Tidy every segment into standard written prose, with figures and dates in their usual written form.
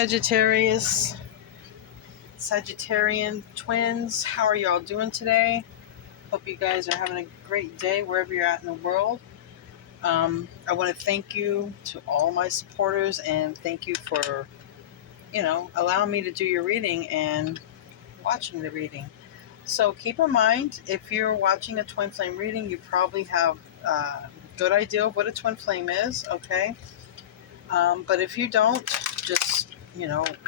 Sagittarius, Sagittarian twins. How are y'all doing today? Hope you guys are having a great day wherever you're at in the world. I want to thank you to all my supporters and thank you for, allowing me to do your reading and watching the reading. So keep in mind, if you're watching a twin flame reading, you probably have a good idea of what a twin flame is, okay? But if you don't, just,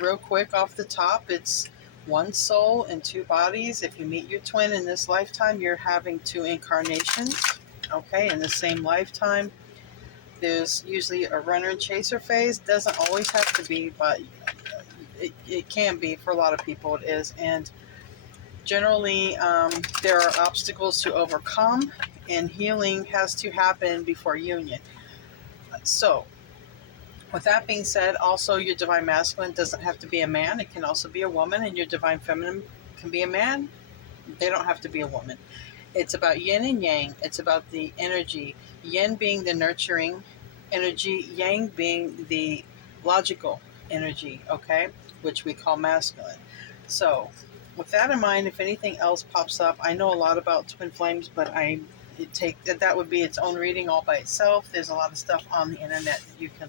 real quick off the top, it's one soul and two bodies. If you meet your twin in this lifetime, you're having two incarnations, okay, in the same lifetime. There's usually a runner and chaser phase. Doesn't always have to be, but it can be for a lot of people. It is. And generally, there are obstacles to overcome, and healing has to happen before union. So, with that being said, also your divine masculine doesn't have to be a man. It can also be a woman, and your divine feminine can be a man. They don't have to be a woman. It's about yin and yang. It's about the energy. Yin being the nurturing energy, yang being the logical energy, okay, which we call masculine. So, with that in mind, if anything else pops up, I know a lot about twin flames, but that would be its own reading all by itself. There's a lot of stuff on the internet that you can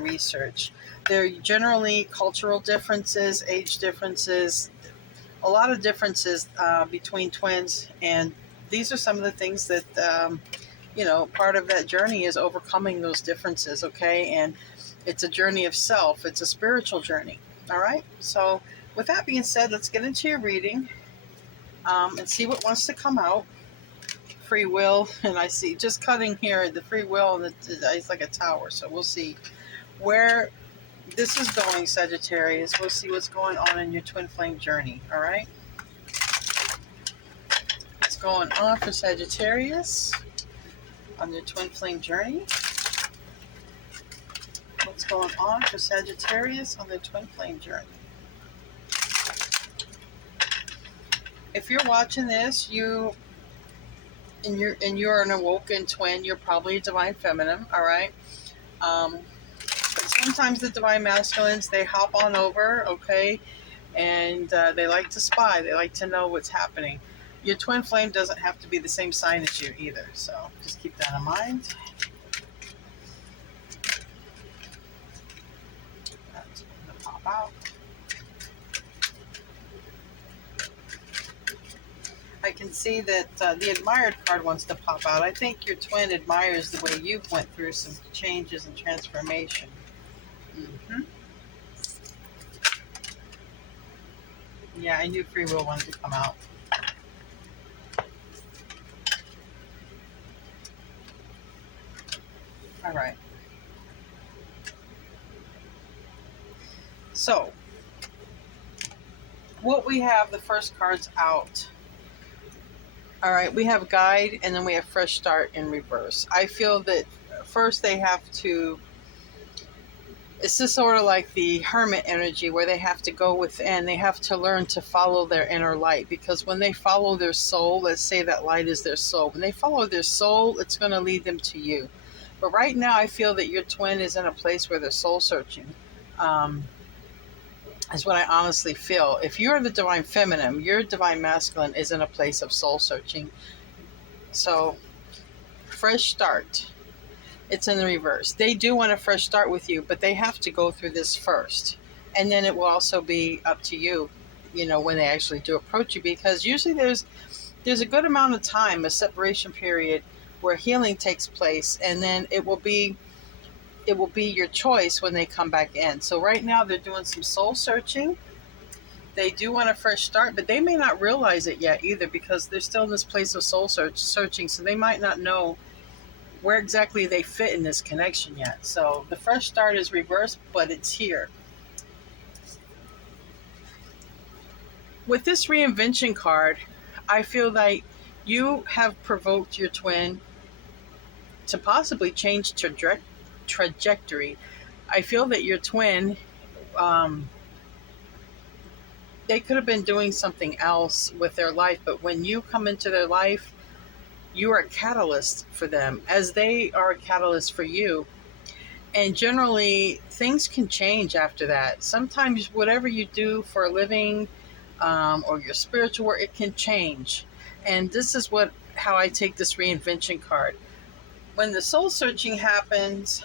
research. There are generally cultural differences, age differences, a lot of differences between twins, and these are some of the things that part of that journey is overcoming those differences, okay? And it's a journey of self. It's a spiritual journey, all right? So with that being said, let's get into your reading and see what wants to come out. Free will, and I see just cutting here the free will, and it's like a tower, so we'll see where this is going, Sagittarius. We'll see what's going on in your twin flame journey, all right? What's going on for Sagittarius on your twin flame journey? What's going on for Sagittarius on their twin flame journey? If you're watching this, you're an awoken twin, you're probably a divine feminine, all right? But sometimes the divine masculines, they hop on over, okay? And they like to spy. They like to know what's happening. Your twin flame doesn't have to be the same sign as you either, so just keep that in mind. That's going to pop out. I can see that the admired card wants to pop out. I think your twin admires the way you went through some changes and transformation. Yeah, I knew free will wanted to come out. All right. So, what we have, the first card's out. All right, we have guide, and then we have fresh start in reverse. I feel that first they have to, it's just sort of like the hermit energy where they have to go within. They have to learn to follow their inner light, because when they follow their soul, let's say that light is their soul. When they follow their soul, it's going to lead them to you. But right now, I feel that your twin is in a place where they're soul searching. Is what I honestly feel. If you're the divine feminine, your divine masculine is in a place of soul searching. So, fresh start. It's in the reverse. They do want a fresh start with you, but they have to go through this first. And then it will also be up to you, when they actually do approach you, because usually there's a good amount of time, a separation period, where healing takes place, and then it will be your choice when they come back in. So right now they're doing some soul searching. They do want a fresh start, but they may not realize it yet either, because they're still in this place of soul searching. So they might not know where exactly they fit in this connection yet. So the fresh start is reversed, but it's here. With this reinvention card, I feel like you have provoked your twin to possibly change trajectory. I feel that your twin, they could have been doing something else with their life, but when you come into their life, you are a catalyst for them, as they are a catalyst for you. And generally, things can change after that. Sometimes whatever you do for a living, or your spiritual work, it can change. And this is how I take this reinvention card. When the soul searching happens,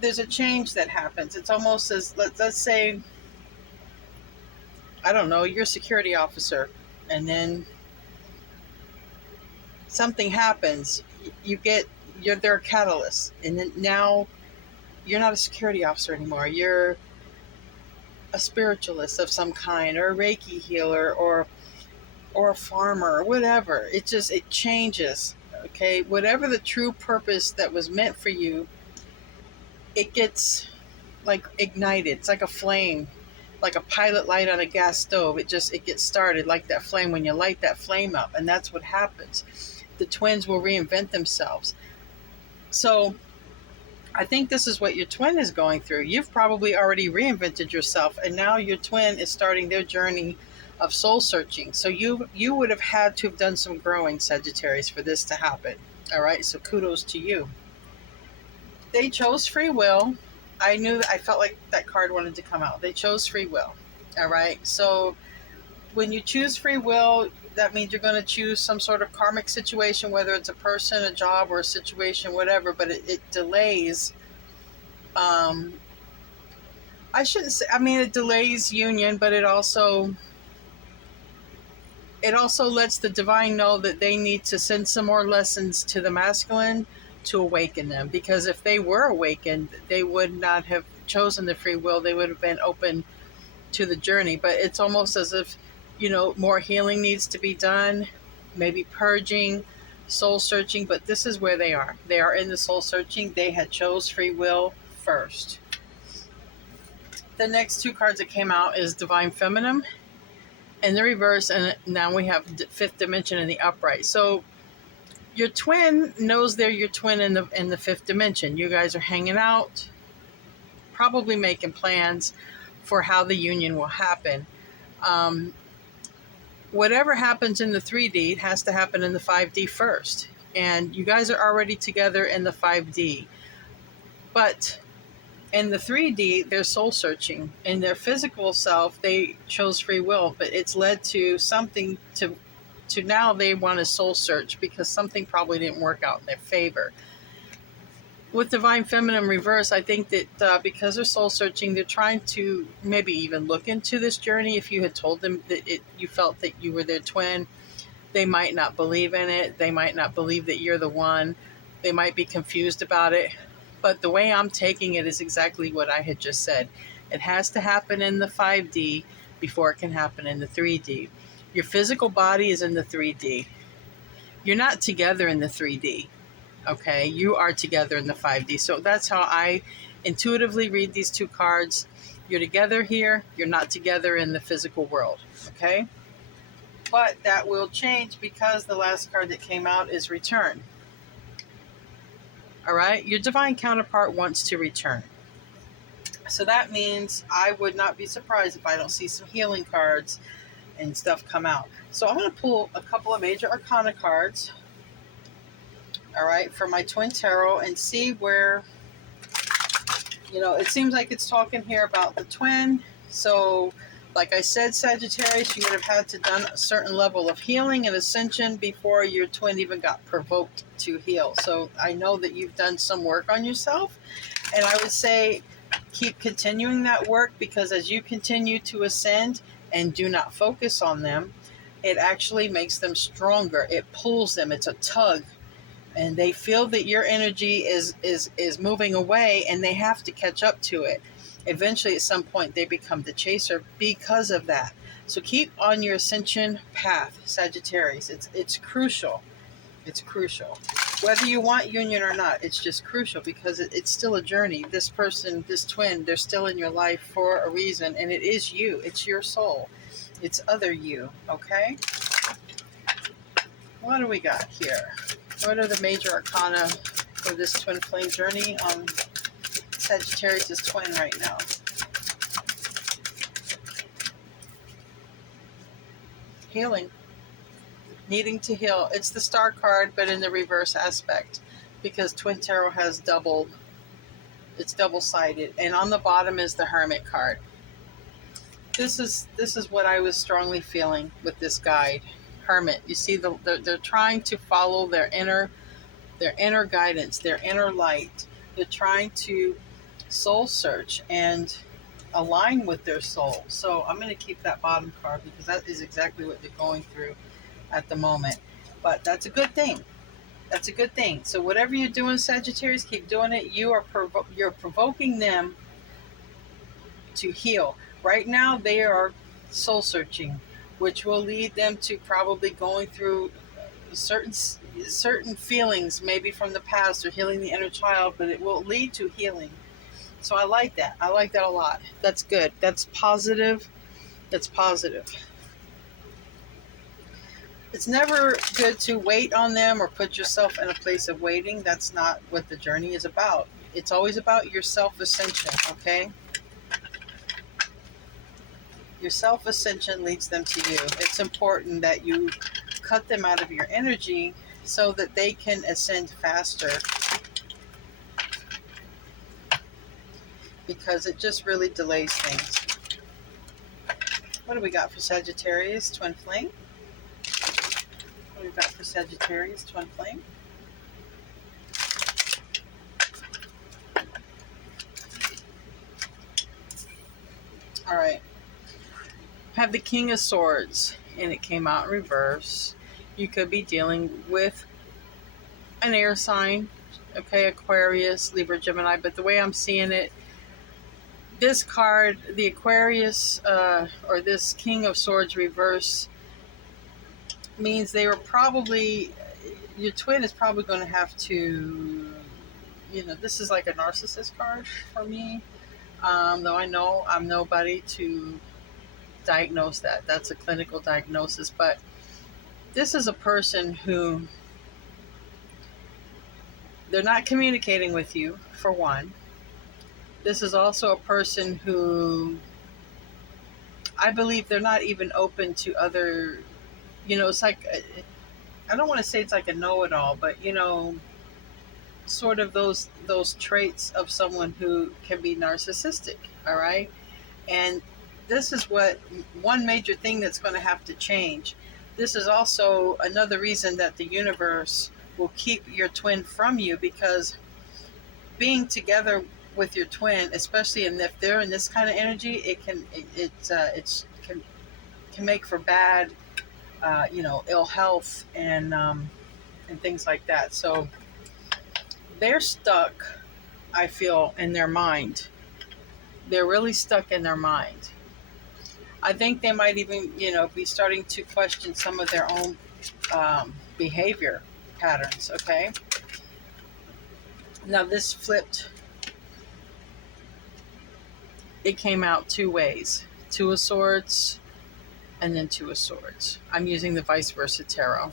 there's a change that happens. It's almost as, let's say, I don't know, you're a security officer, and then something happens. They're a catalyst, and then now you're not a security officer anymore. You're a spiritualist of some kind, or a Reiki healer, or a farmer, or whatever. It changes. Okay, whatever the true purpose that was meant for you, it gets like ignited. It's like a flame, like a pilot light on a gas stove. It gets started like that flame when you light that flame up, and that's what happens. The twins will reinvent themselves. So I think this is what your twin is going through. You've probably already reinvented yourself, and now your twin is starting their journey of soul searching. So you would have had to have done some growing, Sagittarius, for this to happen. All right, so kudos to you. They chose free will. I felt like that card wanted to come out. They chose free will. All right, so when you choose free will, that means you're going to choose some sort of karmic situation, whether it's a person, a job, or a situation, whatever, but it delays. I shouldn't say, it delays union, but it also lets the divine know that they need to send some more lessons to the masculine to awaken them. Because if they were awakened, they would not have chosen the free will. They would have been open to the journey. But it's almost as if, more healing needs to be done, maybe purging, soul searching. But this is where they are. They are in the soul searching. They had chose free will first. The next two cards that came out is Divine Feminine in the reverse, and now we have Fifth Dimension in the upright. So your twin knows they're your twin in the fifth dimension. You guys are hanging out, probably making plans for how the union will happen. Whatever happens in the 3D has to happen in the 5D first. And you guys are already together in the 5D. But in the 3D, they're soul searching. In their physical self, they chose free will, but it's led to something to now they want to soul search because something probably didn't work out in their favor. With Divine Feminine reverse, I think that because they're soul searching, they're trying to maybe even look into this journey. If you had told them that you felt that you were their twin, they might not believe in it. They might not believe that you're the one. They might be confused about it. But the way I'm taking it is exactly what I had just said. It has to happen in the 5D before it can happen in the 3D. Your physical body is in the 3D. You're not together in the 3D. Okay, you are together in the 5D. So that's how I intuitively read these two cards. You're together here. You're not together in the physical world. Okay, but that will change because the last card that came out is Return. All right, your divine counterpart wants to return. So that means I would not be surprised if I don't see some healing cards and stuff come out. So I'm going to pull a couple of major arcana cards, all right, for my Twin Tarot and see where, it seems like it's talking here about the twin. So like I said, Sagittarius, you would have had to done a certain level of healing and ascension before your twin even got provoked to heal. So I know that you've done some work on yourself, and I would say keep continuing that work, because as you continue to ascend and do not focus on them, it actually makes them stronger. It pulls them. It's a tug. And they feel that your energy is moving away, and they have to catch up to it. Eventually, at some point, they become the chaser because of that. So keep on your ascension path, Sagittarius. It's crucial. It's crucial. Whether you want union or not, it's just crucial because it's still a journey. This person, this twin, they're still in your life for a reason, and it is you. It's your soul. It's other you, okay? What do we got here? What are the major arcana for this twin flame journey on Sagittarius' twin right now? Healing. Needing to heal. It's the Star card, but in the reverse aspect, because Twin Tarot has double It's double-sided, and on the bottom is the Hermit card. This is what I was strongly feeling with this guide. Hermit. You see, they're trying to follow their inner guidance, their inner light. They're trying to soul search and align with their soul. So I'm going to keep that bottom card because that is exactly what they're going through at the moment. But that's a good thing. That's a good thing. So whatever you're doing, Sagittarius, keep doing it. You're provoking them to heal. Right now, they are soul searching, which will lead them to probably going through certain feelings, maybe from the past, or healing the inner child. But it will lead to healing. So I like that. I like that a lot. That's good. That's positive. That's positive. It's never good to wait on them or put yourself in a place of waiting. That's not what the journey is about. It's always about your self-ascension, okay? Your self-ascension leads them to you. It's important that you cut them out of your energy so that they can ascend faster, because it just really delays things. What do we got for Sagittarius, Twin Flame? What do we got for Sagittarius, Twin Flame? All right. Have the King of Swords, and it came out in reverse. You could be dealing with an air sign, okay, Aquarius, Libra, Gemini, but the way I'm seeing it, this card, the Aquarius, or this King of Swords reverse, means they were probably, your twin is probably going to have to, this is like a narcissist card for me, though I know I'm nobody to diagnose that. That's a clinical diagnosis, but this is a person who, they're not communicating with you, for one. This is also a person who, I believe they're not even open to other, it's like, I don't want to say it's like a know-it-all, but sort of those traits of someone who can be narcissistic, all right? And this is one major thing that's going to have to change. This is also another reason that the universe will keep your twin from you, because being together with your twin, especially if they're in this kind of energy, it can make for bad, ill health and things like that. So they're stuck, I feel, in their mind. They're really stuck in their mind. I think they might even, be starting to question some of their own behavior patterns, okay? Now this flipped, it came out two ways. Two of Swords and then Two of Swords. I'm using the vice versa tarot.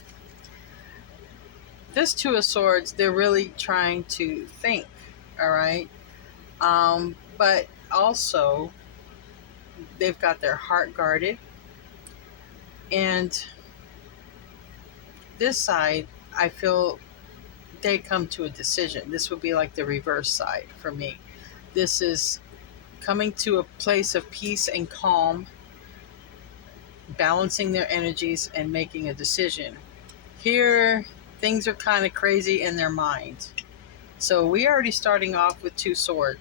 This Two of Swords, they're really trying to think, all right? But also, they've got their heart guarded. And this side, I feel they come to a decision. This would be like the reverse side for me. This is coming to a place of peace and calm, balancing their energies and making a decision. Here, things are kind of crazy in their mind. So we already starting off with two swords,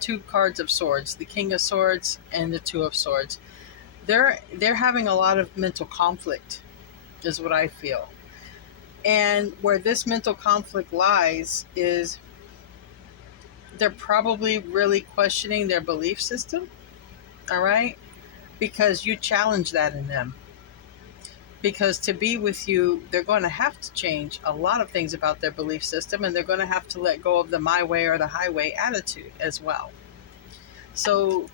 two cards of swords, the King of Swords and the Two of Swords. They're having a lot of mental conflict, is what I feel. And where this mental conflict lies is they're probably really questioning their belief system, all right? Because you challenge that in them. Because to be with you, they're going to have to change a lot of things about their belief system, and they're going to have to let go of the my way or the highway attitude as well. So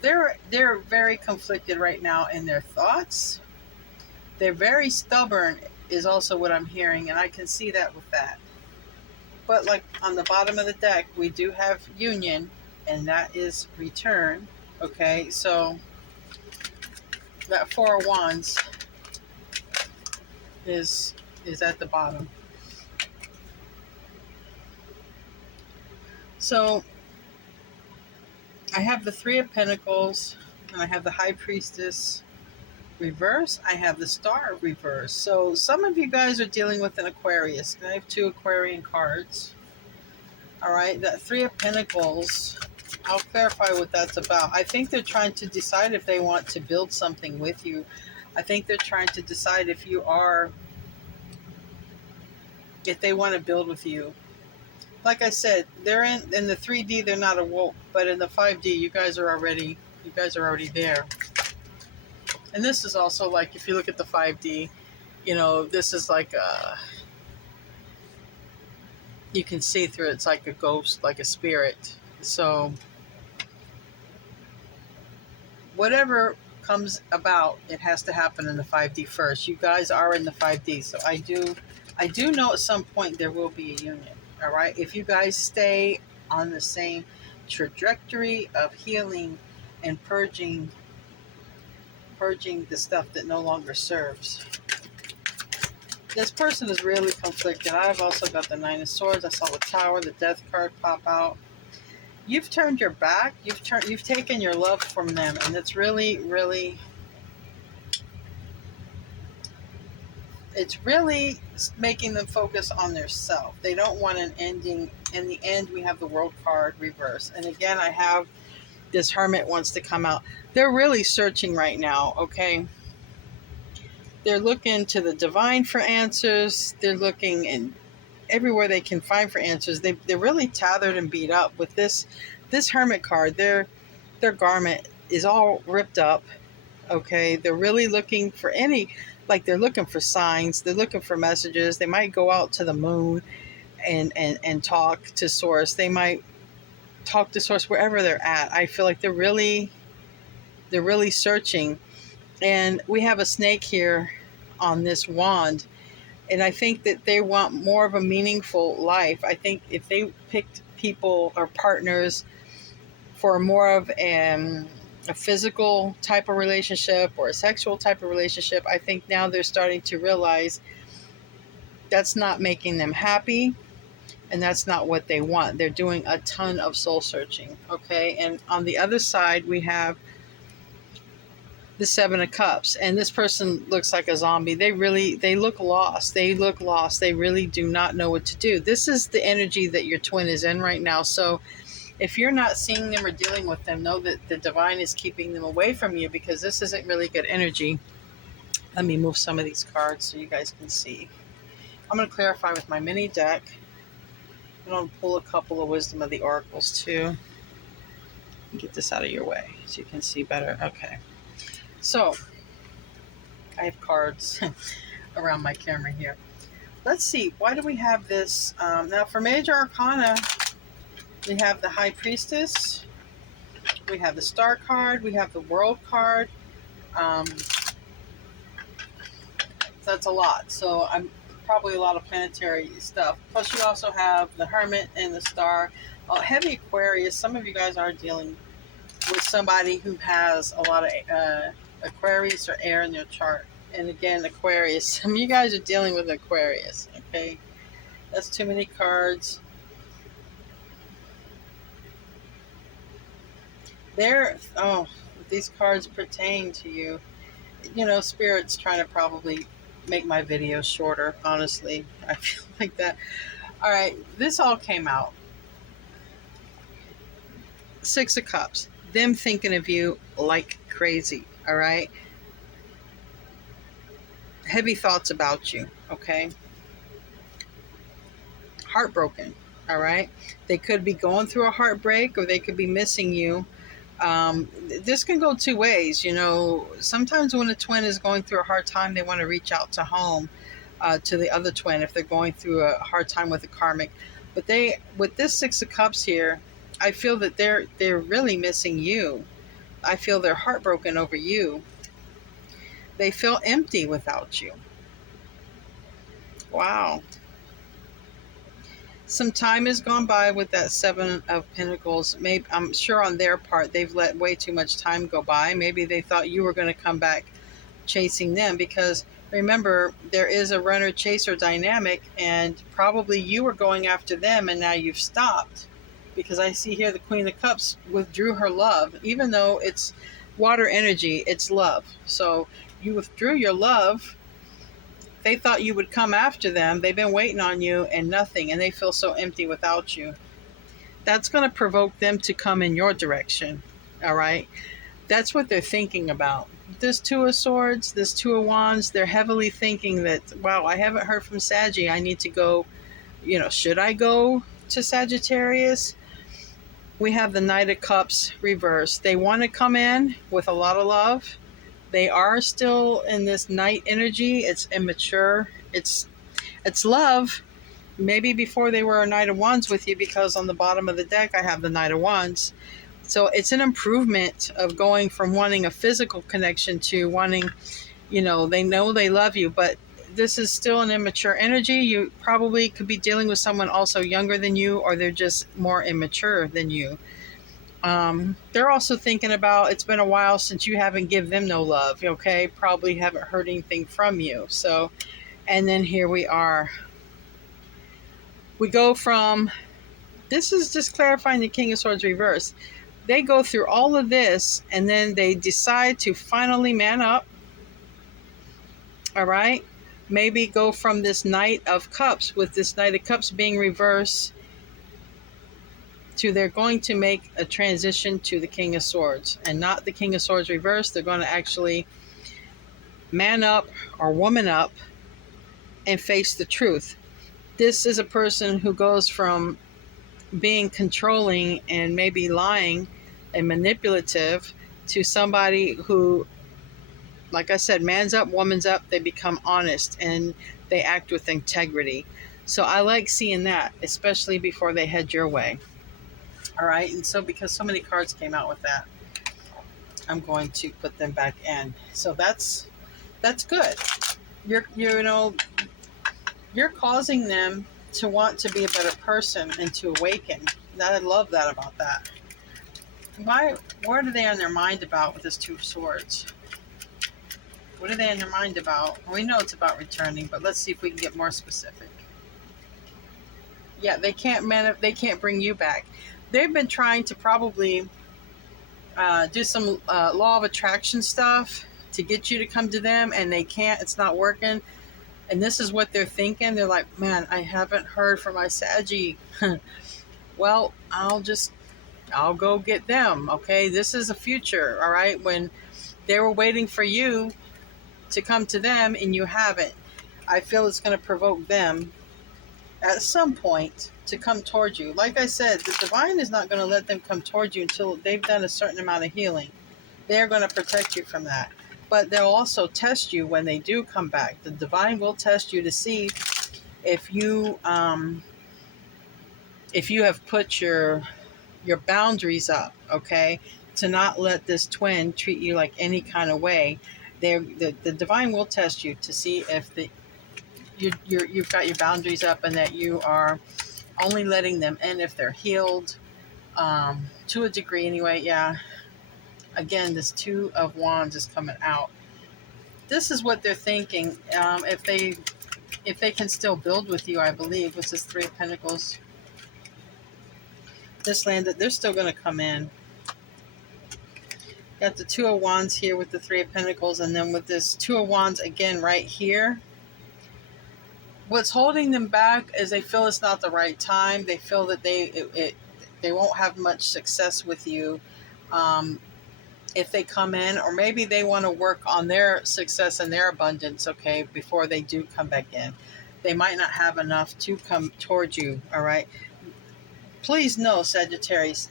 they're very conflicted right now in their thoughts. They're very stubborn is also what I'm hearing, and I can see that with that. But like on the bottom of the deck, we do have Union, and that is return. Okay, so that Four of Wands is at the bottom. So I have the Three of Pentacles, and I have the High Priestess reverse. I have the Star reverse. So some of you guys are dealing with an Aquarius. I have 2 Aquarian cards. All right, that Three of Pentacles, I'll clarify what that's about. I think they're trying to decide if they want to build something with you. I think they're trying to decide if they want to build with you. Like I said, they're in the 3D, they're not awoke, but in the 5D, you guys are already there. And this is also like, if you look at the 5D, this is like you can see through it. It's like a ghost, like a spirit. So whatever comes about, it has to happen in the 5D first. You guys are in the 5D, so I do know at some point there will be a union. All right, if you guys stay on the same trajectory of healing and purging the stuff that no longer serves. This person is really conflicted. I've also got the Nine of Swords. I saw the Tower, the Death card pop out. You've turned your back. You've taken your love from them, and it's really, really, making them focus on their self. They don't want an ending. In the end, we have the World card reverse. And again, I have this Hermit wants to come out. They're really searching right now, okay? They're looking to the divine for answers. They're looking in everywhere they can find for answers. They're really tethered and beat up with this Hermit card. Their garment is all ripped up, okay? They're really looking for they're looking for signs. They're looking for messages. They might go out to the moon and talk to Source. They might talk to Source wherever they're at. I feel like they're really searching. And we have a snake here on this wand. And I think that they want more of a meaningful life. I think if they picked people or partners for more of a physical type of relationship or a sexual type of relationship, I think now they're starting to realize that's not making them happy. And that's not what they want. They're doing a ton of soul searching, okay? And on the other side, we have the Seven of Cups. And this person looks like a zombie. They look lost. They look lost. They really do not know what to do. This is the energy that your twin is in right now. So if you're not seeing them or dealing with them, know that the divine is keeping them away from you, because this isn't really good energy. Let me move some of these cards so you guys can see. I'm going to clarify with my mini deck. I'm going to pull a couple of Wisdom of the Oracles too. Get this out of your way so you can see better. Okay. So, I have cards around my camera here. Let's see. Why do we have this? Now, for Major Arcana, we have the High Priestess. We have the Star card. We have the World card. That's a lot. So, I'm probably a lot of planetary stuff. Plus, you also have the Hermit and the Star. Heavy Aquarius. Some of you guys are dealing with somebody who has a lot of Aquarius or air in their chart. And again, Aquarius. Some of you guys are dealing with Aquarius. Okay, that's too many cards. These cards pertain to you. Spirit's trying to probably make my video shorter, honestly. I feel like that. All right, this all came out. Six of Cups. Them thinking of you like crazy, all right? Heavy thoughts about you, okay? Heartbroken, all right? They could be going through a heartbreak, or they could be missing you. This can go two ways. Sometimes when a twin is going through a hard time, they want to reach out to home, to the other twin if they're going through a hard time with a karmic. But with this Six of Cups here, I feel that they're really missing you. I feel they're heartbroken over you. They feel empty without you. Wow. Some time has gone by with that Seven of Pentacles. Maybe, I'm sure on their part, they've let way too much time go by. Maybe they thought you were going to come back chasing them, because remember, there is a runner-chaser dynamic, and probably you were going after them and now you've stopped. because I see here the Queen of Cups withdrew her love. Even though it's water energy, it's love. So you withdrew your love. They thought you would come after them. They've been waiting on you and nothing, and they feel so empty without you. That's going to provoke them to come in your direction. All right? That's what they're thinking about. This Two of Swords, this Two of Wands, they're heavily thinking that, wow, I haven't heard from Saggy. I need to go, should I go to Sagittarius? We have the Knight of Cups reversed. They want to come in with a lot of love. They are still in this Knight energy. It's immature. It's love. Maybe before they were a Knight of Wands with you, because on the bottom of the deck I have the Knight of Wands. So it's an improvement of going from wanting a physical connection to wanting, they know they love you, but this is still an immature energy. You probably could be dealing with someone also younger than you, or they're just more immature than you. They're also thinking about, it's been a while since you haven't given them no love, okay? Probably haven't heard anything from you. So, and then here we are. We go from, this is just clarifying the King of Swords reverse. They go through all of this, and then they decide to finally man up. All right? Maybe go from this Knight of Cups, with this Knight of Cups being reversed, to they're going to make a transition to the King of Swords, and not the King of Swords reverse. They're going to actually man up or woman up and face the truth. This is a person who goes from being controlling and maybe lying and manipulative to somebody who, like I said, man's up, woman's up. They become honest and they act with integrity. So I like seeing that, especially before they head your way. All right, and so because so many cards came out with that, I'm going to put them back in. So that's good. You're causing them to want to be a better person and to awaken. I love that about that. What are they on their mind about with this Two of Swords? What are they on their mind about? We know it's about returning, but let's see if we can get more specific. Yeah, they can't bring you back. They've been trying to probably do some law of attraction stuff to get you to come to them, and they can't. It's not working. And this is what they're thinking. They're like, man, I haven't heard from my Saggy. Well, I'll go get them. Okay, this is a future. All right, when they were waiting for you to come to them and you haven't, I feel it's going to provoke them at some point to come towards you. Like I said, the divine is not going to let them come towards you until they've done a certain amount of healing. They're going to protect you from that. But they'll also test you when they do come back. The divine will test you to see if you have put your boundaries up, okay, to not let this twin treat you like any kind of way. The divine will test you to see if you've got your boundaries up, and that you are only letting them in if they're healed, to a degree anyway. Yeah. Again, this Two of Wands is coming out. This is what they're thinking. If they can still build with you, I believe, with this Three of Pentacles. This land, that they're still going to come in. Got the Two of Wands here with the Three of Pentacles, and then with this Two of Wands again right here. What's holding them back is they feel it's not the right time. They feel that they won't have much success with you if they come in, or maybe they want to work on their success and their abundance, okay, before they do come back in. They might not have enough to come towards you, all right? Please know, Sagittarius,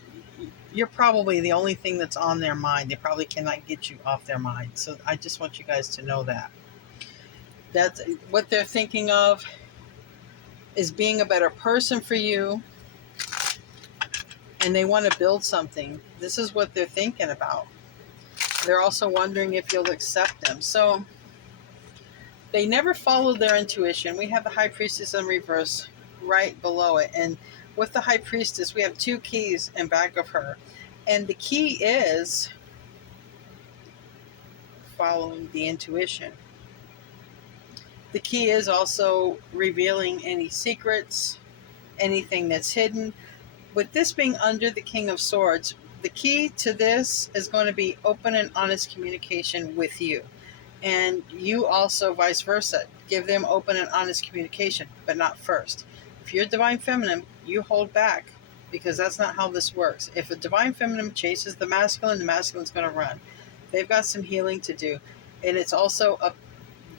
you're probably the only thing that's on their mind. They probably cannot get you off their mind. So I just want you guys to know that. That's what they're thinking of, is being a better person for you. And they want to build something. This is what they're thinking about. They're also wondering if you'll accept them. So they never followed their intuition. We have the High Priestess in reverse right below it. And with the High Priestess, we have two keys in back of her. And the key is following the intuition. The key is also revealing any secrets, anything that's hidden. with this being under the King of Swords, the key to this is going to be open and honest communication with you. And you also vice versa. Give them open and honest communication, but not first. If you're Divine Feminine, you hold back, because that's not how this works. If a Divine Feminine chases the masculine's going to run. They've got some healing to do. And it's also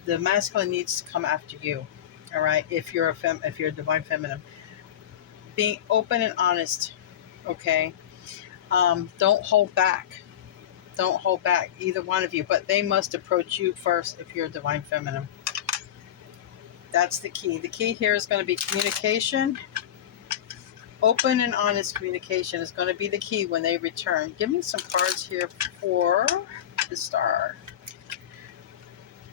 the masculine needs to come after you. All right? If you're a Divine Feminine. Being open and honest, okay? Don't hold back. Don't hold back, either one of you, but they must approach you first if you're a Divine Feminine. That's the key. The key here is going to be communication. Open and honest communication is going to be the key when they return. Give me some cards here for the Star.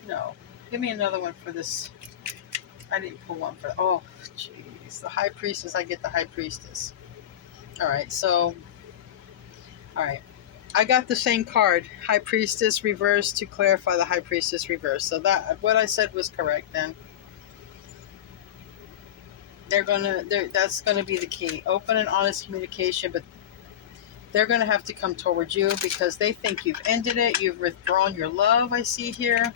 No, give me another one for this. I didn't pull one for, oh, jeez. The High Priestess, I get the High Priestess. All right, so, all right. I got the same card, High Priestess reverse, to clarify the High Priestess reverse. So that what I said was correct then. That's gonna be the key. Open and honest communication, but they're gonna have to come towards you because they think you've ended it. You've withdrawn your love, I see here.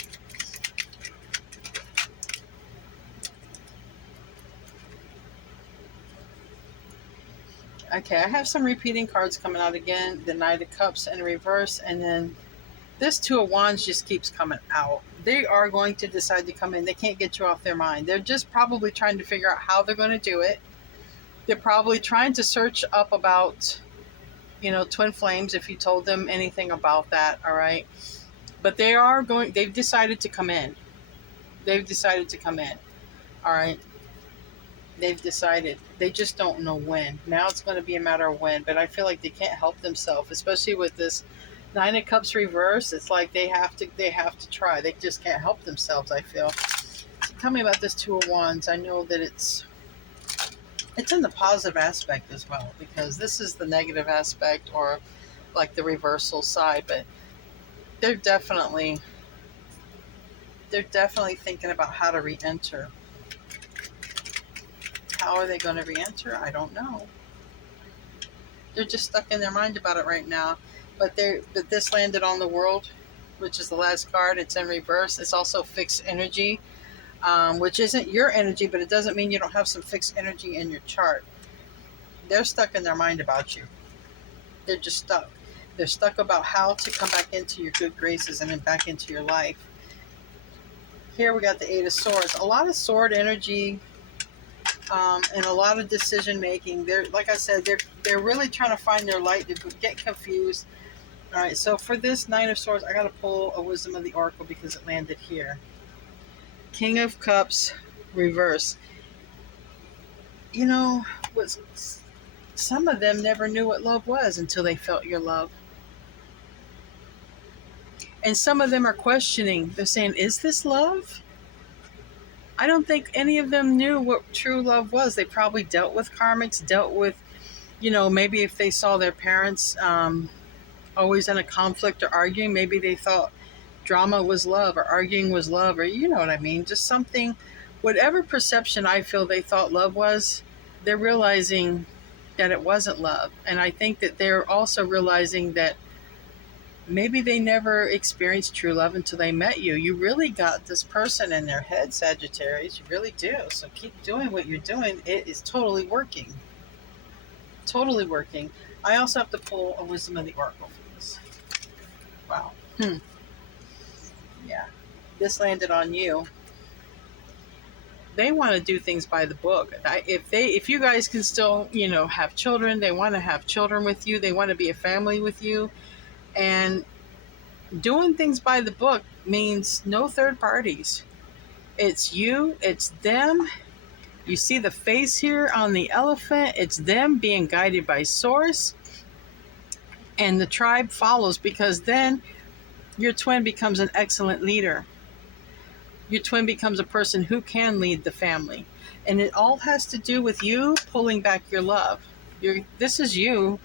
Okay, I have some repeating cards coming out again. The Knight of Cups in reverse, and then this Two of Wands just keeps coming out. They are going to decide to come in. They can't get you off their mind. They're just probably trying to figure out how they're going to do it. They're probably trying to search up about, twin flames, if you told them anything about that, all right? But they've decided to come in. They've decided to come in, all right? They've decided. They just don't know when. Now it's going to be a matter of when, but I feel like they can't help themselves, especially with this Nine of Cups reverse. It's like they have to try. They just can't help themselves, I feel. Tell me about this Two of Wands. I know that it's in the positive aspect as well, because this is the negative aspect, or like the reversal side, but they're definitely thinking about how to re-enter. How are they going to re-enter? I don't know. They're just stuck in their mind about it right now. But this landed on the World, which is the last card. It's in reverse. It's also fixed energy, which isn't your energy, but it doesn't mean you don't have some fixed energy in your chart. They're stuck in their mind about you. They're just stuck. They're stuck about how to come back into your good graces and then back into your life. Here we got the Eight of Swords. A lot of sword energy. And a lot of decision making. They're, like I said, they're really trying to find their light. They get confused. All right, so for this Nine of Swords, I got to pull a Wisdom of the Oracle because it landed here. King of Cups reverse. Some of them never knew what love was until they felt your love. And some of them are questioning. They're saying, is this love? I don't think any of them knew what true love was. They probably dealt with karmics, dealt with, maybe if they saw their parents always in a conflict or arguing, maybe they thought drama was love or arguing was love, or you know what I mean? Just something, whatever perception I feel they thought love was, they're realizing that it wasn't love. And I think that they're also realizing that maybe they never experienced true love until they met you. You really got this person in their head, Sagittarius. You really do. So keep doing what you're doing. It is totally working. Totally working. I also have to pull a Wisdom of the Oracle for this. Wow. Yeah. This landed on you. They want to do things by the book. If you guys can still, have children, they want to have children with you. They want to be a family with you. And doing things by the book means no third parties. It's you, it's them. You see the face here on the elephant. It's them being guided by source. And the tribe follows, because then your twin becomes an excellent leader. Your twin becomes a person who can lead the family. And it all has to do with you pulling back your love. This is you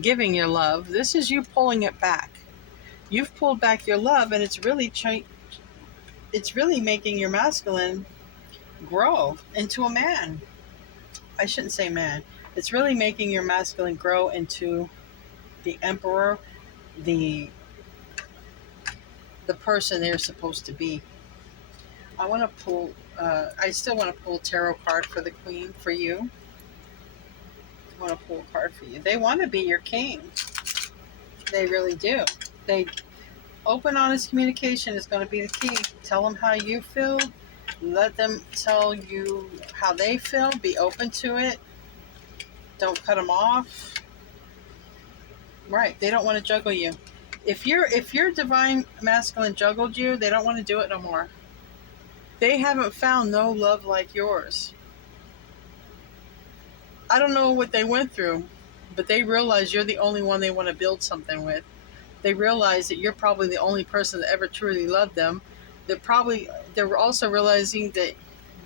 giving your love. This is you pulling it back. You've pulled back your love, and it's really making your masculine grow into a man. I shouldn't say man. It's really making your masculine grow into the emperor, the the person they're supposed to be. I want to pull. I still want to pull tarot card for the queen for you. I want to pull a card for you. They want to be your king. They really do. They open, honest communication is going to be the key. Tell them how you feel. Let them tell you how they feel. Be open to it. Don't cut them off. Right. They don't want to juggle you. If your divine masculine juggled you, they don't want to do it no more. They haven't found no love like yours. I don't know what they went through, but they realize you're the only one they want to build something with. They realize that you're probably the only person that ever truly loved them. They're also realizing that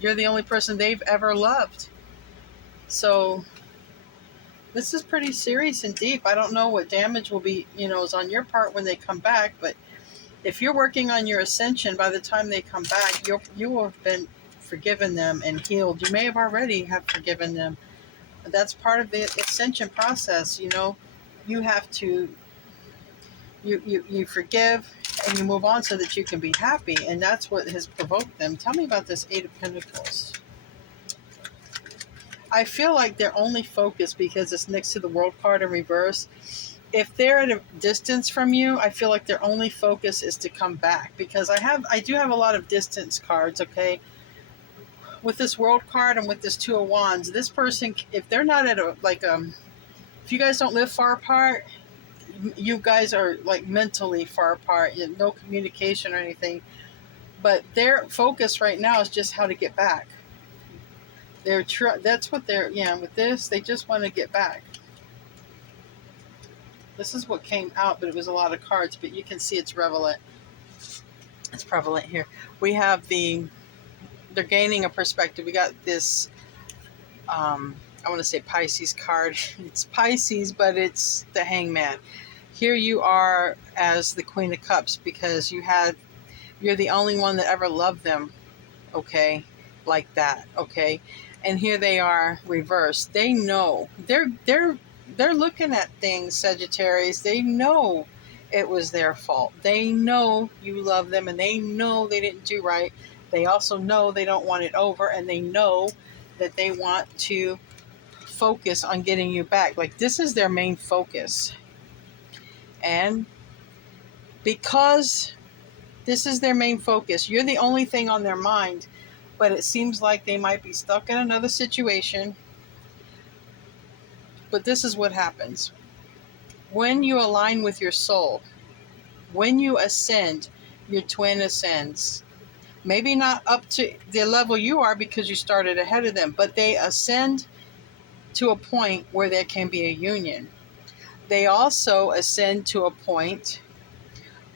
you're the only person they've ever loved. So this is pretty serious and deep. I don't know what damage will be, is on your part when they come back, but if you're working on your ascension, by the time they come back, you will have been forgiven them and healed. You may have already have forgiven them. That's part of the ascension process. You have to you forgive and you move on so that you can be happy, and that's what has provoked them. Tell me about this Eight of Pentacles. I feel like their only focus, because it's next to the World card in reverse, if they're at a distance from you, I feel like their only focus is to come back, because I do have a lot of distance cards, okay? With this World card and with this Two of Wands, this person, if they're not at if you guys don't live far apart, you guys are like mentally far apart, no communication or anything, but their focus right now is just how to get back. That's what with this, they just want to get back. This is what came out, but it was a lot of cards, but you can see it's prevalent. It's prevalent here. We have they're gaining a perspective. We got this, I want to say Pisces card. It's Pisces, but it's the Hangman. Here you are as the Queen of Cups, because you're the only one that ever loved them, okay, like that, okay? And here they are reversed. They know. They're looking at things, Sagittarius. They know it was their fault. They know you love them, and they know they didn't do right. They also know they don't want it over, and they know that they want to focus on getting you back. Like, this is their main focus. And because this is their main focus, you're the only thing on their mind, but it seems like they might be stuck in another situation. But this is what happens. When you align with your soul, when you ascend, your twin ascends. Maybe not up to the level you are because you started ahead of them, but they ascend to a point where there can be a union. They also ascend to a point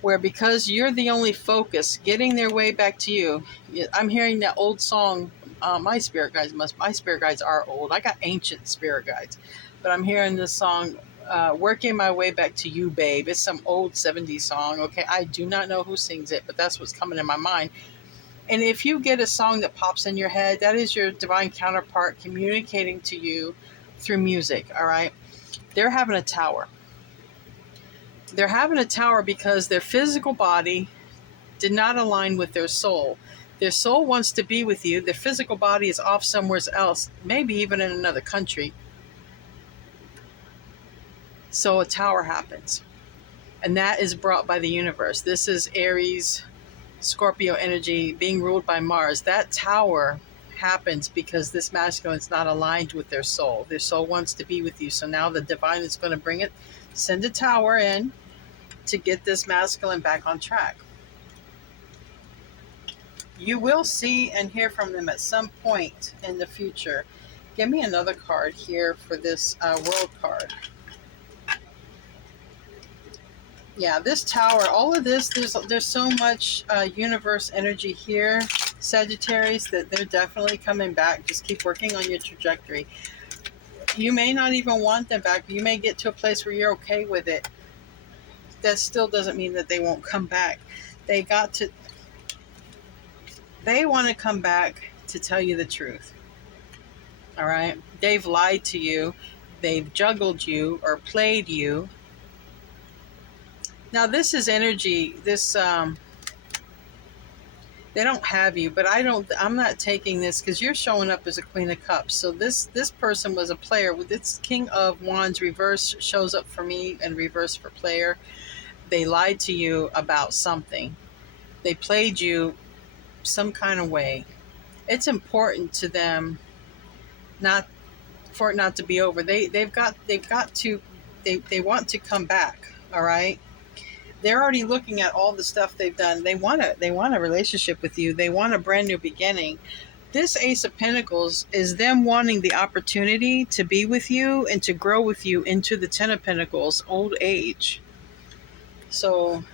where, because you're the only focus, getting their way back to you. I'm hearing that old song, my spirit guides are old. I got ancient spirit guides, but I'm hearing this song, working my way back to you, babe. It's some old 70s song, okay? I do not know who sings it, but that's what's coming in my mind. And if you get a song that pops in your head, that is your divine counterpart communicating to you through music, all right? They're having a tower. They're having a tower because their physical body did not align with their soul. Their soul wants to be with you. Their physical body is off somewhere else, maybe even in another country. So a tower happens. And that is brought by the universe. This is Aries, Scorpio energy being ruled by Mars. That tower happens because this masculine is not aligned with their soul. Their soul wants to be with you. So now the divine is going to bring it, send a tower in to get this masculine back on track. You will see and hear from them at some point in the future. Give me another card here for this World card. Yeah, this tower, all of this, there's so much universe energy here, Sagittarius, that they're definitely coming back. Just keep working on your trajectory. You may not even want them back. You may get to a place where you're okay with it. That still doesn't mean that they won't come back. They want to come back to tell you the truth. All right. They've lied to you. They've juggled you or played you. Now this is energy. They don't have you, but I'm not taking this because you're showing up as a Queen of Cups. So this person was a player. With this King of Wands reverse shows up for me and reverse for player. They lied to you about something. They played you some kind of way. It's important to them not for it not to be over. They've got to they want to come back. All right. They're already looking at all the stuff they've done. They want a relationship with you. They want a brand new beginning. This Ace of Pentacles is them wanting the opportunity to be with you and to grow with you into the Ten of Pentacles, old age. So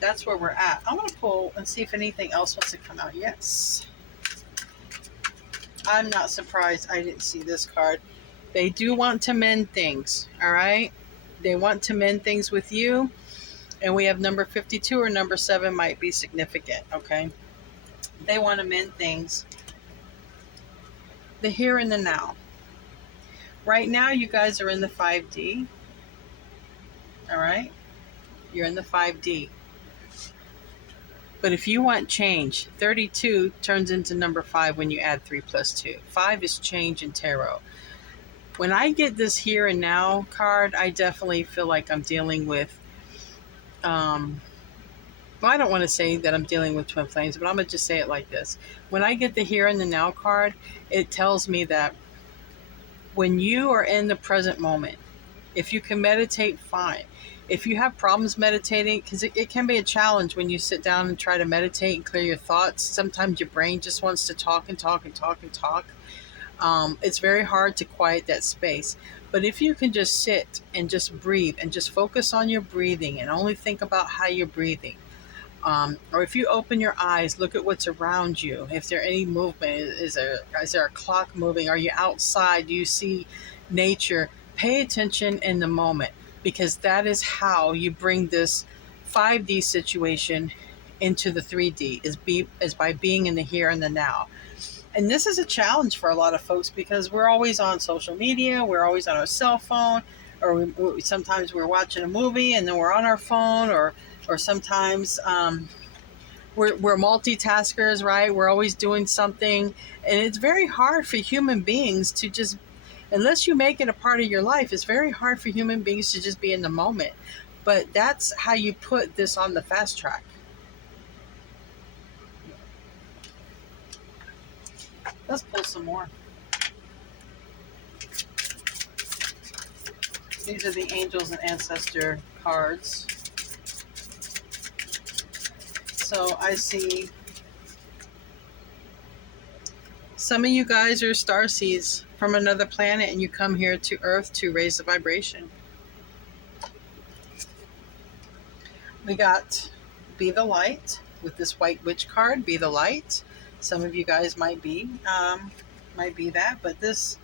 that's where we're at. I'm going to pull and see if anything else wants to come out. Yes. I'm not surprised I didn't see this card. They do want to mend things, all right? They want to mend things with you. And we have number 52 or number 7 might be significant, okay? They want to mend things. The here and the now. Right now, you guys are in the 5D. All right? You're in the 5D. But if you want change, 32 turns into number 5 when you add 3 plus 2. 5 is change in tarot. When I get this here and now card, I definitely feel like I'm dealing with well, I don't want to say that I'm dealing with twin flames, but I'm going to just say it like this. When I get the here and the now card, it tells me that when you are in the present moment, if you can meditate, fine. If you have problems meditating, because it can be a challenge when you sit down and try to meditate and clear your thoughts. Sometimes your brain just wants to talk and talk and talk and talk. It's very hard to quiet that space. But if you can just sit and just breathe and just focus on your breathing and only think about how you're breathing, or if you open your eyes, look at what's around you. If there any movement, is there a clock moving? Are you outside? Do you see nature? Pay attention in the moment, because that is how you bring this 5D situation into the 3D, is by being in the here and the now. And this is a challenge for a lot of folks because we're always on social media, we're always on our cell phone, or sometimes we're watching a movie and then we're on our phone, or sometimes we're multitaskers, right? We're always doing something, and it's very hard for human beings to just, unless you make it a part of your life, it's very hard for human beings to just be in the moment. But that's how you put this on the fast track. Let's pull some more. These are the angels and ancestor cards. So I see some of you guys are starseeds from another planet, and you come here to Earth to raise the vibration. We got Be the Light with this White Witch card, Be the Light. Some of you guys might be that, but this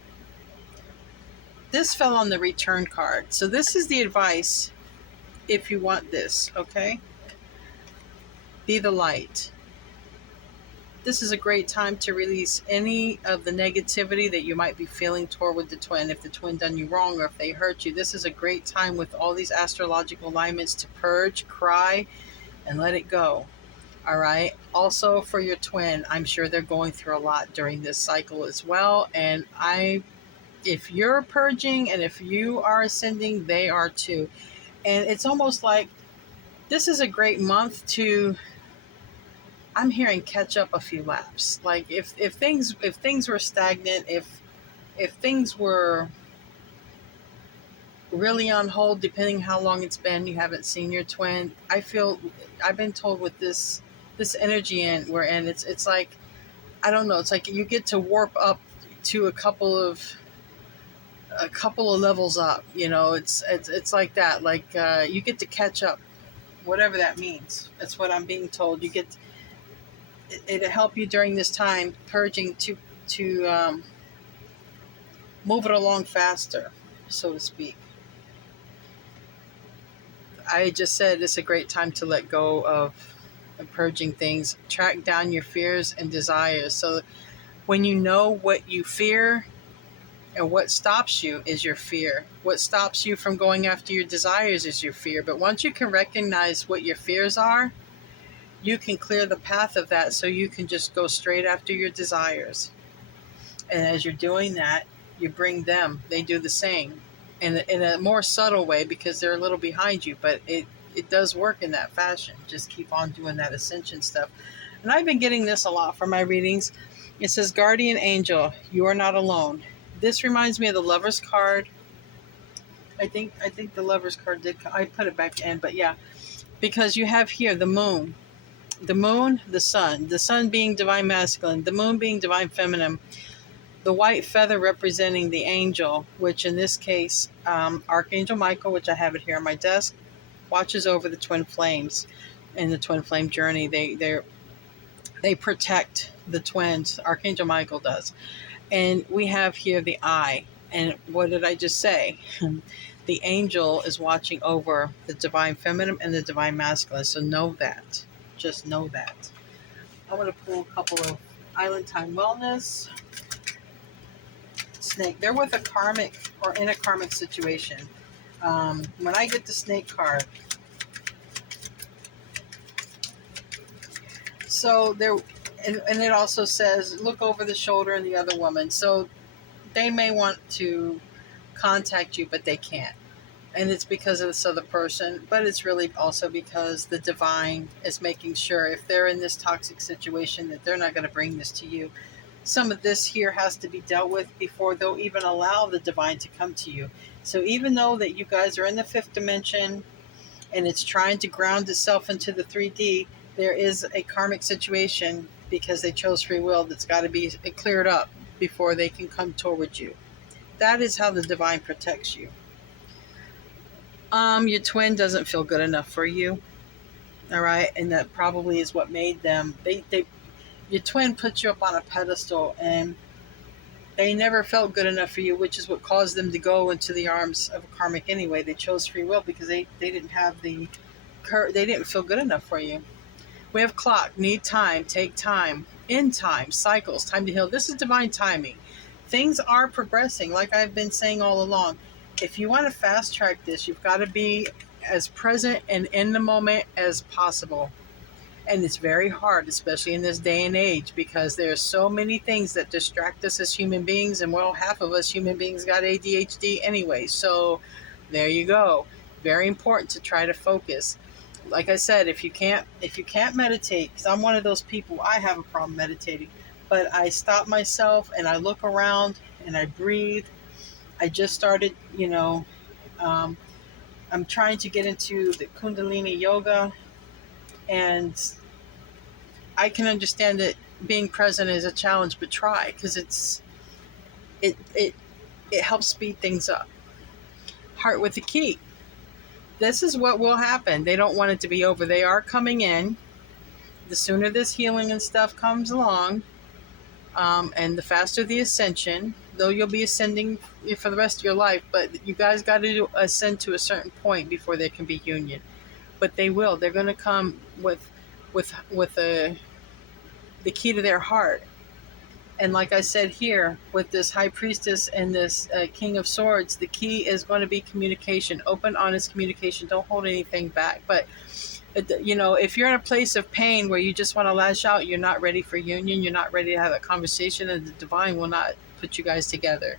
fell on the return card. So this is the advice if you want this, okay? Be the light. This is a great time to release any of the negativity that you might be feeling toward with the twin. If the twin done you wrong or if they hurt you, this is a great time with all these astrological alignments to purge, cry, and let it go. All right. Also for your twin, I'm sure they're going through a lot during this cycle as well. And if you're purging and if you are ascending, they are too. And it's almost like this is a great month to, I'm hearing, catch up a few laps. Like if things were stagnant, if things were really on hold, depending how long it's been, you haven't seen your twin. I've been told with this energy we're in, it's like, I don't know, it's like you get to warp up to a couple of levels up, you know. It's like that, like you get to catch up, whatever that means. That's what I'm being told. You get it'll help you during this time purging to move it along faster, so to speak. I just said it's a great time to let go of purging things, track down your fears and desires. So When you know what you fear, and what stops you is your fear. What stops you from going after your desires is your fear. But once you can recognize what your fears are, you can clear the path of that so you can just go straight after your desires. And as you're doing that, you bring them. They do the same in a more subtle way because they're a little behind you. But it does work in that fashion. Just keep on doing that ascension stuff. And I've been getting this a lot from my readings. It says, Guardian Angel, you are not alone. This reminds me of the Lover's card. I think the Lover's card did. I put it back in, but yeah, because you have here the moon, the sun being divine masculine, the moon being divine feminine, the white feather representing the angel, which in this case, Archangel Michael, which I have it here on my desk, watches over the twin flames in the twin flame journey. They protect the twins. Archangel Michael does. And we have here the eye. And what did I just say? The angel is watching over the divine feminine and the divine masculine. So know that. Just know that. I want to pull a couple of Island Time Wellness. Snake. They're with a karmic or in a karmic situation. When I get the snake card, so there, and it also says look over the shoulder in the other woman. So they may want to contact you, but they can't. And it's because of this other person, but it's really also because the divine is making sure if they're in this toxic situation that they're not going to bring this to you. Some of this here has to be dealt with before they'll even allow the divine to come to you. So even though that you guys are in the fifth dimension and it's trying to ground itself into the 3D, there is a karmic situation because they chose free will that's got to be cleared up before they can come towards you. That is how the divine protects you. Your twin doesn't feel good enough for you. All right. And that probably is what made them, your twin put you up on a pedestal and they never felt good enough for you, which is what caused them to go into the arms of a karmic anyway. They chose free will because they didn't have they didn't feel good enough for you. We have clock, need time, take time, end time, cycles, time to heal. This is divine timing. Things are progressing, like I've been saying all along. If you want to fast track this, you've got to be as present and in the moment as possible. And it's very hard, especially in this day and age, because there are so many things that distract us as human beings. And well, half of us human beings got ADHD anyway. So there you go. Very important to try to focus. Like I said, if you can't meditate, because I'm one of those people, I have a problem meditating, but I stop myself and I look around and I breathe. I just started, I'm trying to get into the Kundalini yoga, and I can understand that being present is a challenge, but try, because it helps speed things up. Heart with the key. This is what will happen. They don't want it to be over. They are coming in. The sooner this healing and stuff comes along, and the faster the ascension, though you'll be ascending for the rest of your life, but you guys got to ascend to a certain point before there can be union. But they will. They're going to come with the key to their heart. And like I said here, with this High Priestess and this King of Swords, the key is going to be communication, open, honest communication. Don't hold anything back. But, if you're in a place of pain where you just want to lash out, you're not ready for union, you're not ready to have a conversation, and the divine will not put you guys together.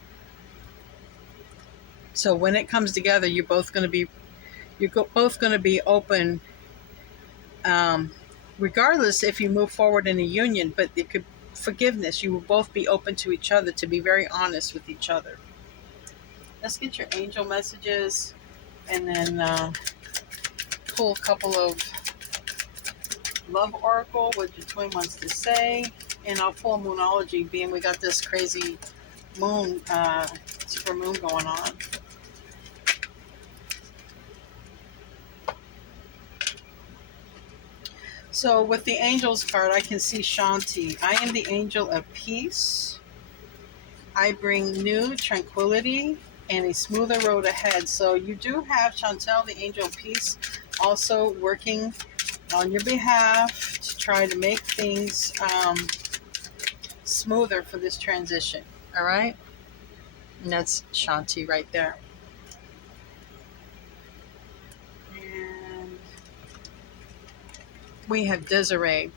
So when it comes together, you're both going to be open, regardless if you move forward in a union, but it could forgiveness. You will both be open to each other, to be very honest with each other. Let's get your angel messages and then pull a couple of love oracle, what your twin wants to say, and I'll pull a moonology, being we got this crazy moon, super moon going on. So with the angels card, I can see Shanti. I am the angel of peace. I bring new tranquility and a smoother road ahead. So you do have Chantel, the angel of peace, also working on your behalf to try to make things smoother for this transition. All right? And that's Shanti right there. And we have Desiree.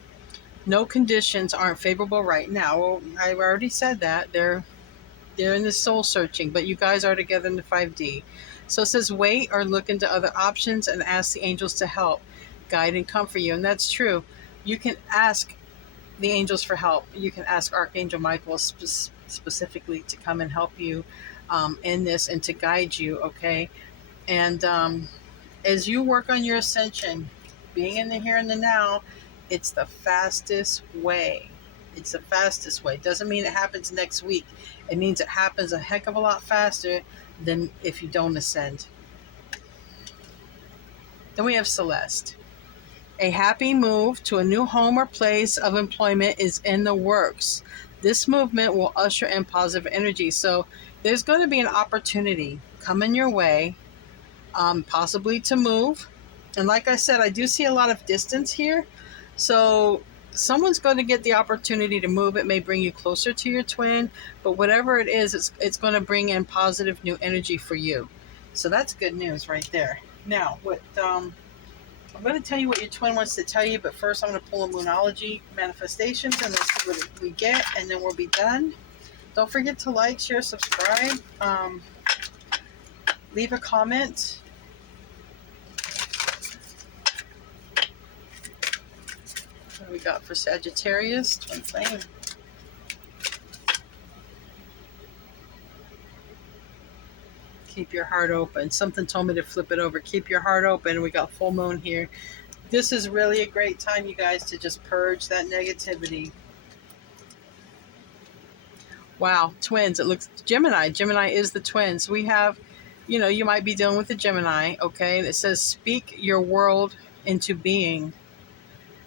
No conditions aren't favorable right now. Well, I already said that. They're in the soul searching, but you guys are together in the 5D. So it says wait or look into other options and ask the angels to help, guide, and comfort you. And that's true. You can ask the angels for help. You can ask Archangel Michael specifically to come and help you in this and to guide you, okay? And as you work on your ascension, being in the here and the now, it's the fastest way. It's the fastest way. Doesn't mean it happens next week. It means it happens a heck of a lot faster than if you don't ascend. Then we have Celeste. A happy move to a new home or place of employment is in the works. This movement will usher in positive energy. So there's going to be an opportunity coming your way, possibly to move. And like I said, I do see a lot of distance here. So someone's going to get the opportunity to move. It may bring you closer to your twin, but whatever it is, it's going to bring in positive new energy for you. So that's good news right there. Now, what I'm going to tell you what your twin wants to tell you, but first I'm going to pull a Moonology manifestations and let's see what we get, and then we'll be done. Don't forget to like, share, subscribe, leave a comment. What do we got for Sagittarius, twin flame? Keep your heart open. Something told me to flip it over. Keep your heart open. We got full moon here. This is really a great time, you guys, to just purge that negativity. Wow, twins. It looks Gemini. Gemini is the twins. We have, you might be dealing with the Gemini, okay? It says speak your world into being.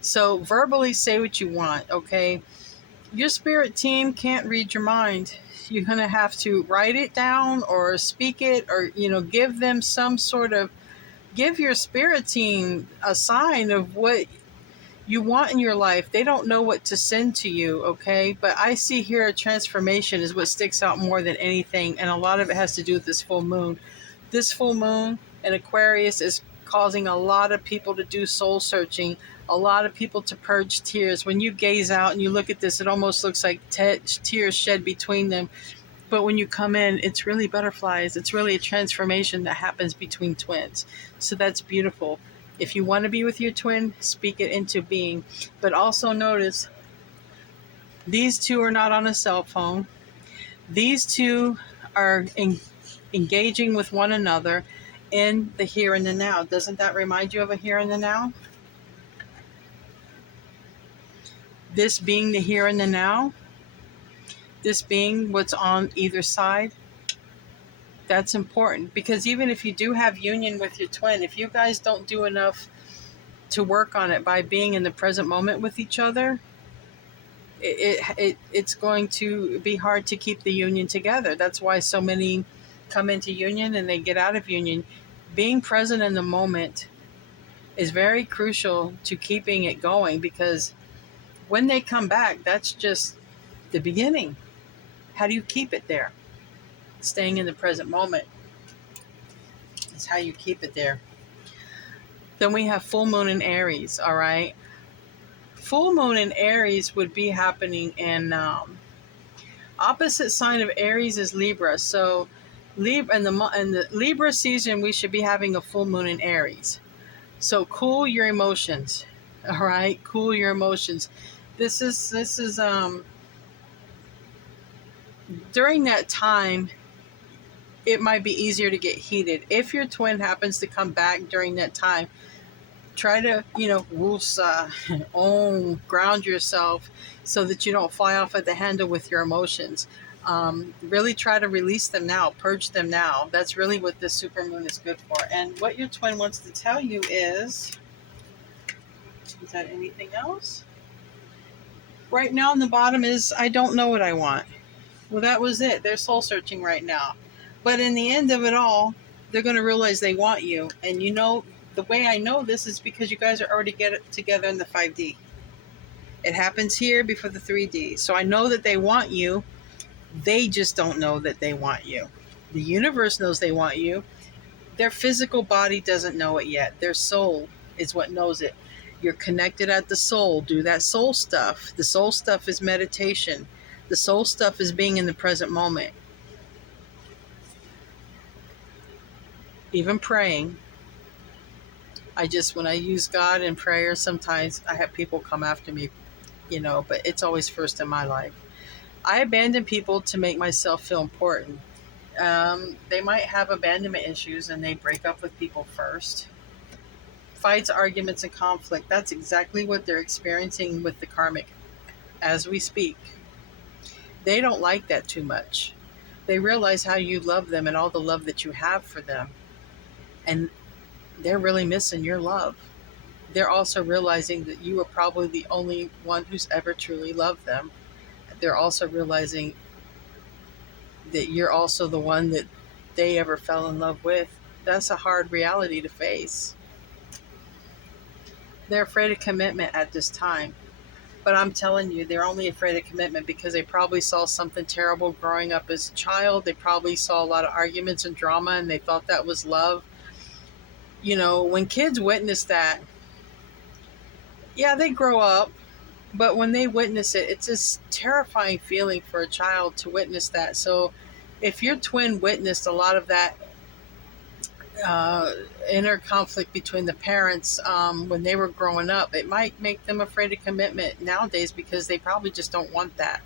So verbally say what you want, okay? Your spirit team can't read your mind. You're going to have to write it down or speak it or, give them some sort of, give your spirit team a sign of what you want in your life. They don't know what to send to you, okay? But I see here a transformation is what sticks out more than anything. And a lot of it has to do with this full moon. This full moon in Aquarius is causing a lot of people to do soul searching, a lot of people to purge tears. When you gaze out and you look at this, it almost looks like tears shed between them. But when you come in, it's really butterflies. It's really a transformation that happens between twins. So that's beautiful. If you want to be with your twin, speak it into being. But also notice, these two are not on a cell phone. These two are engaging with one another in the here and the now. Doesn't that remind you of a here and the now? This being the here and the now, this being what's on either side, that's important. Because even if you do have union with your twin, if you guys don't do enough to work on it by being in the present moment with each other, it's going to be hard to keep the union together. That's why so many come into union and they get out of union. Being present in the moment is very crucial to keeping it going, because when they come back, that's just the beginning. How do you keep it there? Staying in the present moment is how you keep it there. Then we have full moon in Aries, all right? Full moon in Aries would be happening in opposite sign of Aries is Libra. So Libra in the Libra season, we should be having a full moon in Aries. So cool your emotions, all right? Cool your emotions. This is during that time, it might be easier to get heated. If your twin happens to come back during that time, try to, ground yourself so that you don't fly off at the handle with your emotions. Really try to release them now, purge them now. That's really what this supermoon is good for. And what your twin wants to tell you is that anything else? Right now on the bottom is, I don't know what I want. Well, that was it. They're soul searching right now. But in the end of it all, they're going to realize they want you. And the way I know this is because you guys are already together in the 5D. It happens here before the 3D. So I know that they want you. They just don't know that they want you. The universe knows they want you. Their physical body doesn't know it yet. Their soul is what knows it. You're connected at the soul. Do that soul stuff. The soul stuff is meditation. The soul stuff is being in the present moment. Even praying. When I use God in prayer, sometimes I have people come after me, but it's always first in my life. I abandon people to make myself feel important. They might have abandonment issues and they break up with people first. Fights, arguments, and conflict. That's exactly what they're experiencing with the karmic as we speak. They don't like that too much. They realize how you love them and all the love that you have for them. And they're really missing your love. They're also realizing that you are probably the only one who's ever truly loved them. They're also realizing that you're also the one that they ever fell in love with. That's a hard reality to face. They're afraid of commitment at this time. But I'm telling you, they're only afraid of commitment because they probably saw something terrible growing up as a child. They probably saw a lot of arguments and drama and they thought that was love. When kids witness that, yeah, they grow up, but when they witness it, it's this terrifying feeling for a child to witness that. So if your twin witnessed a lot of that inner conflict between the parents when they were growing up, it might make them afraid of commitment nowadays because they probably just don't want that.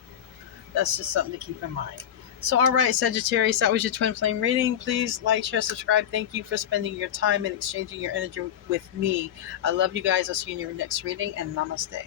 That's just something to keep in mind. So, all right, Sagittarius, that was your twin flame reading. Please like, share, subscribe. Thank you for spending your time and exchanging your energy with me. I love you guys. I'll see you in your next reading, and namaste.